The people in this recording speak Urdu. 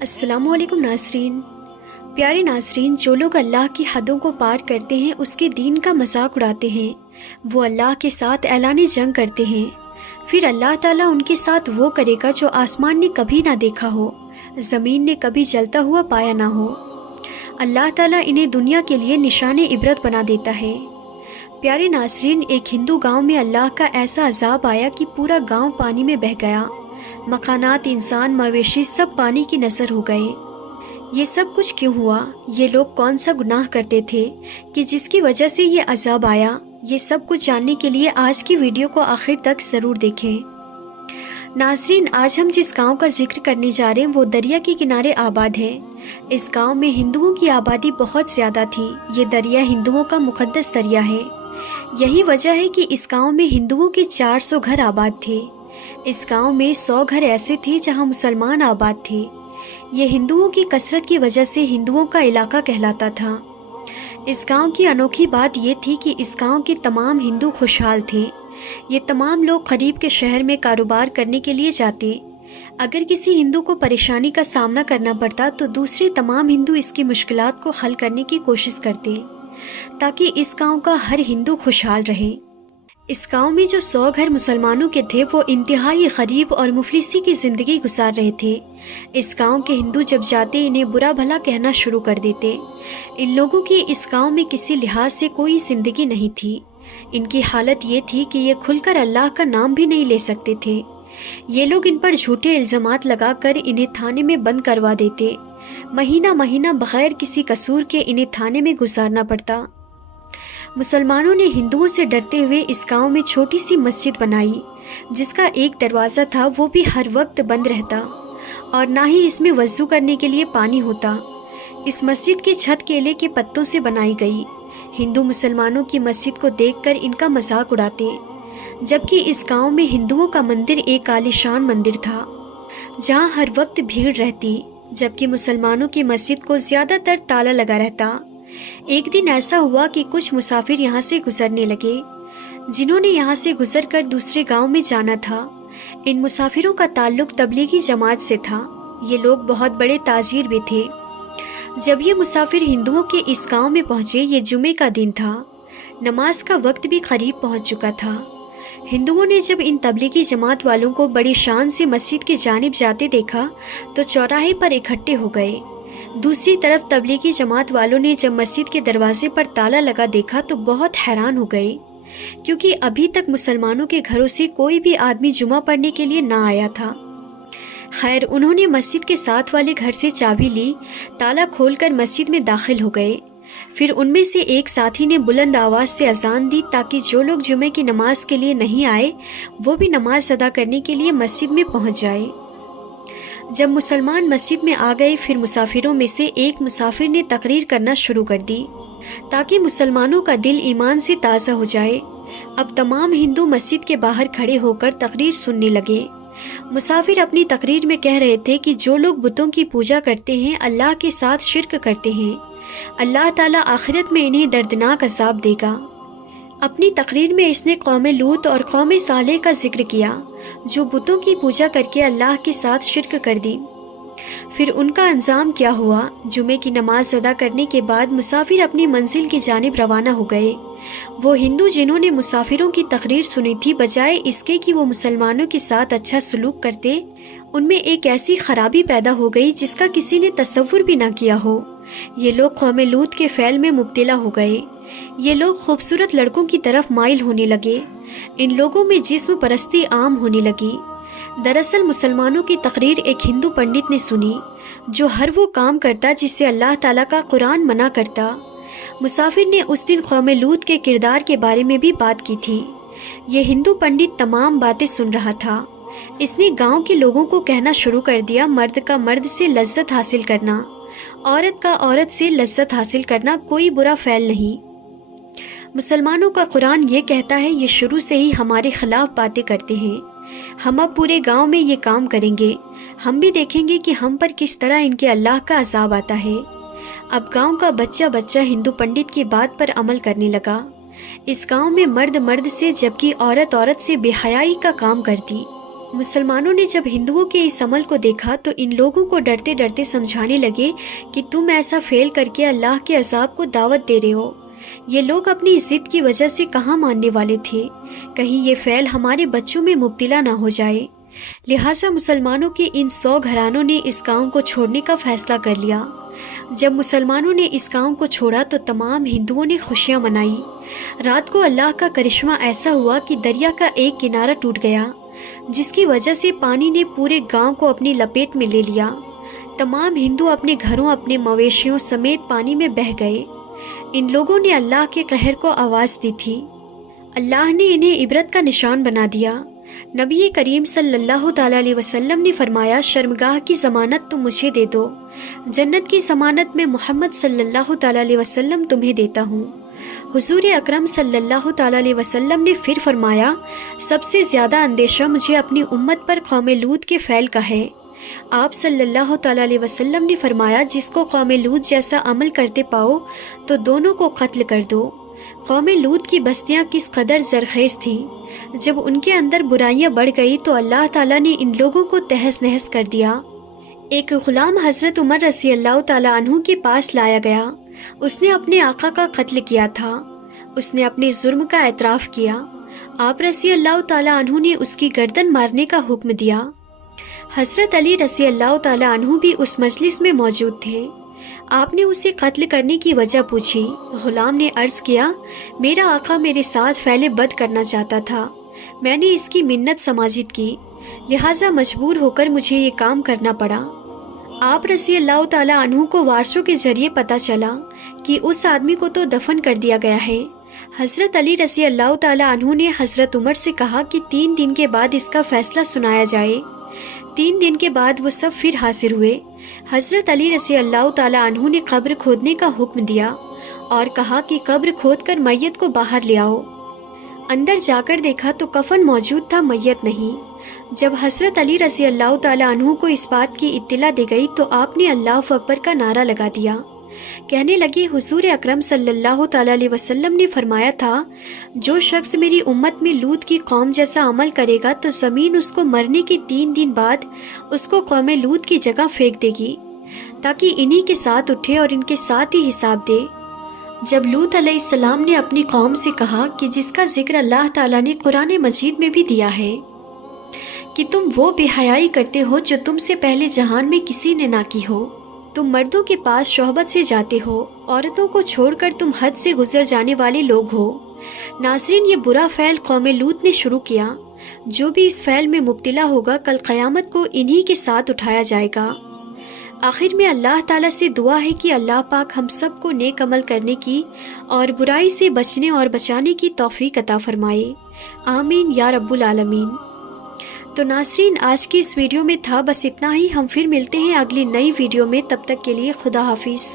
السلام علیکم ناظرین۔ پیارے ناظرین، جو لوگ اللہ کی حدوں کو پار کرتے ہیں، اس کے دین کا مذاق اڑاتے ہیں، وہ اللہ کے ساتھ اعلان جنگ کرتے ہیں، پھر اللہ تعالیٰ ان کے ساتھ وہ کرے گا جو آسمان نے کبھی نہ دیکھا ہو، زمین نے کبھی جلتا ہوا پایا نہ ہو۔ اللہ تعالیٰ انہیں دنیا کے لیے نشان عبرت بنا دیتا ہے۔ پیارے ناظرین، ایک ہندو گاؤں میں اللہ کا ایسا عذاب آیا کہ پورا گاؤں پانی میں بہہ گیا۔ مکانات، انسان، مویشی سب پانی کی نذر ہو گئے۔ یہ سب کچھ کیوں ہوا؟ یہ لوگ کون سا گناہ کرتے تھے کہ جس کی وجہ سے یہ عذاب آیا؟ یہ سب کچھ جاننے کے لیے آج کی ویڈیو کو آخر تک ضرور دیکھیں۔ ناظرین، آج ہم جس گاؤں کا ذکر کرنے جا رہے ہیں وہ دریا کے کنارے آباد ہے۔ اس گاؤں میں ہندوؤں کی آبادی بہت زیادہ تھی۔ یہ دریا ہندوؤں کا مقدس دریا ہے۔ یہی وجہ ہے کہ اس گاؤں میں ہندوؤں کے 400 گھر آباد تھے۔ اس گاؤں میں 100 گھر ایسے تھے جہاں مسلمان آباد تھے۔ یہ ہندوؤں کی کثرت کی وجہ سے ہندوؤں کا علاقہ کہلاتا تھا۔ اس گاؤں کی انوکھی بات یہ تھی کہ اس گاؤں کے تمام ہندو خوشحال تھے۔ یہ تمام لوگ قریب کے شہر میں کاروبار کرنے کے لیے جاتے۔ اگر کسی ہندو کو پریشانی کا سامنا کرنا پڑتا تو دوسرے تمام ہندو اس کی مشکلات کو حل کرنے کی کوشش کرتے تاکہ اس گاؤں کا ہر ہندو خوشحال رہے۔ اس گاؤں میں جو 100 گھر مسلمانوں کے تھے وہ انتہائی غریب اور مفلسی کی زندگی گزار رہے تھے۔ اس گاؤں کے ہندو جب جاتے انہیں برا بھلا کہنا شروع کر دیتے۔ ان لوگوں کی اس گاؤں میں کسی لحاظ سے کوئی زندگی نہیں تھی۔ ان کی حالت یہ تھی کہ یہ کھل کر اللہ کا نام بھی نہیں لے سکتے تھے۔ یہ لوگ ان پر جھوٹے الزامات لگا کر انہیں تھانے میں بند کروا دیتے۔ مہینہ مہینہ بغیر کسی قصور کے انہیں تھانے میں گزارنا پڑتا۔ مسلمانوں نے ہندوؤں سے ڈرتے ہوئے اس گاؤں میں چھوٹی سی مسجد بنائی جس کا ایک دروازہ تھا، وہ بھی ہر وقت بند رہتا اور نہ ہی اس میں وضو کرنے کے لیے پانی ہوتا۔ اس مسجد کی چھت کیلے کے پتوں سے بنائی گئی۔ ہندو مسلمانوں کی مسجد کو دیکھ کر ان کا مذاق اڑاتے، جبکہ اس گاؤں میں ہندوؤں کا مندر ایک عالیشان مندر تھا جہاں ہر وقت بھیڑ رہتی، جبکہ مسلمانوں کی مسجد کو زیادہ تر تالا لگا رہتا۔ ایک دن ایسا ہوا کہ کچھ مسافر یہاں سے گزرنے لگے جنہوں نے یہاں سے گزر کر دوسرے گاؤں میں جانا تھا۔ ان مسافروں کا تعلق تبلیغی جماعت سے تھا۔ یہ لوگ بہت بڑے تاجر بھی تھے۔ جب یہ مسافر ہندوؤں کے اس گاؤں میں پہنچے، یہ جمعے کا دن تھا۔ نماز کا وقت بھی قریب پہنچ چکا تھا۔ ہندوؤں نے جب ان تبلیغی جماعت والوں کو بڑی شان سے مسجد کی جانب جاتے دیکھا تو چوراہے پر اکٹھے ہو گئے۔ دوسری طرف تبلیغی جماعت والوں نے جب مسجد کے دروازے پر تالا لگا دیکھا تو بہت حیران ہو گئے، کیونکہ ابھی تک مسلمانوں کے گھروں سے کوئی بھی آدمی جمعہ پڑھنے کے لیے نہ آیا تھا۔ خیر، انہوں نے مسجد کے ساتھ والے گھر سے چابی لی، تالا کھول کر مسجد میں داخل ہو گئے۔ پھر ان میں سے ایک ساتھی نے بلند آواز سے اذان دی تاکہ جو لوگ جمعے کی نماز کے لیے نہیں آئے وہ بھی نماز ادا کرنے کے لیے مسجد میں پہنچ جائے۔ جب مسلمان مسجد میں آ گئے، پھر مسافروں میں سے ایک مسافر نے تقریر کرنا شروع کر دی تاکہ مسلمانوں کا دل ایمان سے تازہ ہو جائے۔ اب تمام ہندو مسجد کے باہر کھڑے ہو کر تقریر سننے لگے۔ مسافر اپنی تقریر میں کہہ رہے تھے کہ جو لوگ بتوں کی پوجا کرتے ہیں، اللہ کے ساتھ شرک کرتے ہیں، اللہ تعالیٰ آخرت میں انہیں دردناک عذاب دے گا۔ اپنی تقریر میں اس نے قوم لوط اور قوم صالح کا ذکر کیا جو بتوں کی پوجا کر کے اللہ کے ساتھ شرک کر دی۔ پھر ان کا انجام کیا ہوا؟ جمعے کی نماز ادا کرنے کے بعد مسافر اپنی منزل کی جانب روانہ ہو گئے۔ وہ ہندو جنہوں نے مسافروں کی تقریر سنی تھی، بجائے اس کے کہ وہ مسلمانوں کے ساتھ اچھا سلوک کرتے، ان میں ایک ایسی خرابی پیدا ہو گئی جس کا کسی نے تصور بھی نہ کیا ہو۔ یہ لوگ قوم لوط کے فعل میں مبتلا ہو گئے۔ یہ لوگ خوبصورت لڑکوں کی طرف مائل ہونے لگے۔ ان لوگوں میں جسم پرستی عام ہونے لگی۔ دراصل مسلمانوں کی تقریر ایک ہندو پنڈت نے سنی جو ہر وہ کام کرتا جس سے اللہ تعالیٰ کا قرآن منع کرتا۔ مسافر نے اس دن قوم لوط کے کردار کے بارے میں بھی بات کی تھی۔ یہ ہندو پنڈت تمام باتیں سن رہا تھا۔ اس نے گاؤں کے لوگوں کو کہنا شروع کر دیا، مرد کا مرد سے لذت حاصل کرنا، عورت کا عورت سے لذت حاصل کرنا کوئی برا فعل نہیں۔ مسلمانوں کا قرآن یہ کہتا ہے، یہ شروع سے ہی ہمارے خلاف باتیں کرتے ہیں۔ ہم اب پورے گاؤں میں یہ کام کریں گے۔ ہم بھی دیکھیں گے کہ ہم پر کس طرح ان کے اللہ کا عذاب آتا ہے۔ اب گاؤں کا بچہ بچہ ہندو پنڈت کی بات پر عمل کرنے لگا۔ اس گاؤں میں مرد مرد سے جبکہ عورت عورت سے بے حیائی کا کام کرتی۔ مسلمانوں نے جب ہندوؤں کے اس عمل کو دیکھا تو ان لوگوں کو ڈرتے ڈرتے سمجھانے لگے کہ تم ایسا فعل کر کے اللہ کے عذاب کو دعوت دے رہے ہو۔ یہ لوگ اپنی ضد کی وجہ سے کہاں ماننے والے تھے، کہیں یہ فعل ہمارے بچوں میں مبتلا نہ ہو جائے۔ لہٰذا مسلمانوں کے ان 100 گھرانوں نے اس گاؤں کو چھوڑنے کا فیصلہ کر لیا۔ جب مسلمانوں نے اس گاؤں کو چھوڑا تو تمام ہندوؤں نے خوشیاں منائی۔ رات کو اللہ کا کرشمہ ایسا ہوا کہ دریا کا ایک کنارہ ٹوٹ گیا، جس کی وجہ سے پانی نے پورے گاؤں کو اپنی لپیٹ میں لے لیا۔ تمام ہندو اپنے گھروں، اپنے مویشیوں سمیت پانی میں بہہ گئے۔ ان لوگوں نے اللہ کے قہر کو آواز دی تھی۔ اللہ نے انہیں عبرت کا نشان بنا دیا۔ نبی کریم صلی اللہ تعالیٰ علیہ وسلم نے فرمایا، شرمگاہ کی ضمانت تم مجھے دے دو، جنت کی ضمانت میں محمد صلی اللہ تعالیٰ علیہ وسلم تمہیں دیتا ہوں۔ حضور اکرم صلی اللہ تعالیٰ علیہ وسلم نے پھر فرمایا، سب سے زیادہ اندیشہ مجھے اپنی امت پر قوم لوط کے فعل کا ہے۔ آپ صلی اللہ تعالیٰ علیہ وسلم نے فرمایا، جس کو قوم لوط جیسا عمل کرتے پاؤ تو دونوں کو قتل کر دو۔ قوم لوط کی بستیاں کس قدر زرخیز تھیں، جب ان کے اندر برائیاں بڑھ گئی تو اللہ تعالیٰ نے ان لوگوں کو تہس نہس کر دیا۔ ایک غلام حضرت عمر رضی اللہ تعالیٰ عنہ کے پاس لایا گیا۔ اس نے اپنے آقا کا قتل کیا تھا۔ اس نے اپنے جرم کا اعتراف کیا۔ آپ رضی اللہ تعالیٰ عنہ نے اس کی گردن مارنے کا حکم دیا۔ حضرت علی رضی اللہ تعالیٰ عنہ بھی اس مجلس میں موجود تھے۔ آپ نے اسے قتل کرنے کی وجہ پوچھی۔ غلام نے عرض کیا، میرا آقا میرے ساتھ فعل بد کرنا چاہتا تھا، میں نے اس کی منت سماجت کی، لہٰذا مجبور ہو کر مجھے یہ کام کرنا پڑا۔ آپ رضی اللہ تعالیٰ عنہ کو وارثوں کے ذریعے پتہ چلا کہ اس آدمی کو تو دفن کر دیا گیا ہے۔ حضرت علی رضی اللہ تعالیٰ عنہ نے حضرت عمر سے کہا کہ 3 دن کے بعد اس کا فیصلہ سنایا جائے۔ 3 دن کے بعد وہ سب پھر حاضر ہوئے۔ حضرت علی رضی اللہ تعالیٰ عنہ نے قبر کھودنے کا حکم دیا اور کہا کہ قبر کھود کر میت کو باہر لے آؤ۔ اندر جا کر دیکھا تو کفن موجود تھا، میت نہیں۔ جب حضرت علی رضی اللہ تعالیٰ عنہ کو اس بات کی اطلاع دی گئی تو آپ نے اللہ اکبر کا نعرہ لگا دیا۔ کہنے لگے، حضور اکرم صلی اللہ تعالیٰ علیہ وسلم نے فرمایا تھا، جو شخص میری امت میں لوط کی قوم جیسا عمل کرے گا تو زمین اس کو مرنے کے 3 دن بعد اس کو قوم لوط کی جگہ پھینک دے گی، تاکہ انہی کے ساتھ اٹھے اور ان کے ساتھ ہی حساب دے۔ جب لوط علیہ السلام نے اپنی قوم سے کہا کہ جس کا ذکر اللہ تعالیٰ نے قرآن مجید میں بھی دیا ہے کہ تم وہ بے حیائی کرتے ہو جو تم سے پہلے جہان میں کسی نے نہ کی ہو، تم مردوں کے پاس شہبت سے جاتے ہو، عورتوں کو چھوڑ کر تم حد سے گزر جانے والے لوگ ہو۔ ناظرین، یہ برا فعل قوم لوط نے شروع کیا۔ جو بھی اس فعل میں مبتلا ہوگا کل قیامت کو انہی کے ساتھ اٹھایا جائے گا۔ آخر میں اللہ تعالیٰ سے دعا ہے کہ اللہ پاک ہم سب کو نیک عمل کرنے کی اور برائی سے بچنے اور بچانے کی توفیق عطا فرمائے، آمین یا رب العالمین۔ تو ناظرین، آج کی اس ویڈیو میں تھا بس اتنا ہی۔ ہم پھر ملتے ہیں اگلی نئی ویڈیو میں، تب تک کے لیے خدا حافظ۔